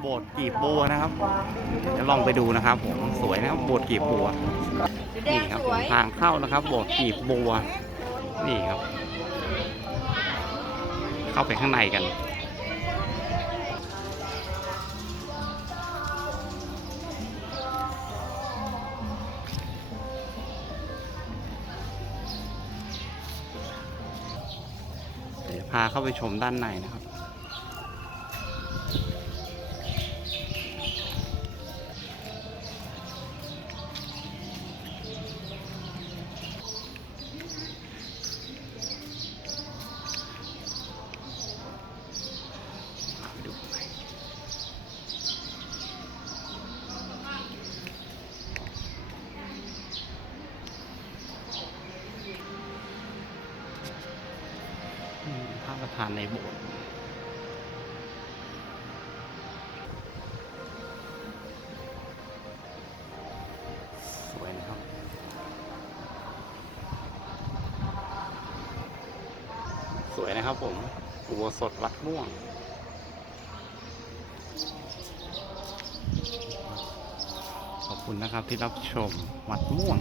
โบสถ์กีบบัวนะครับเดี๋ยวลองไปดูนะครับผมสวยนะครับโบสถ์กีบบัวนี่ครับทางเข้านะครับ โบสถ์กีบบัว นี่ครับ เข้าไปข้างในกันเดี๋ยวพาเข้าไปชมด้านในนะครับ ประธานในโบสถ์สวยนะครับ สวยนะครับผมอุโบสถวัดม่วงขอบคุณนะครับที่รับชมวัดม่วง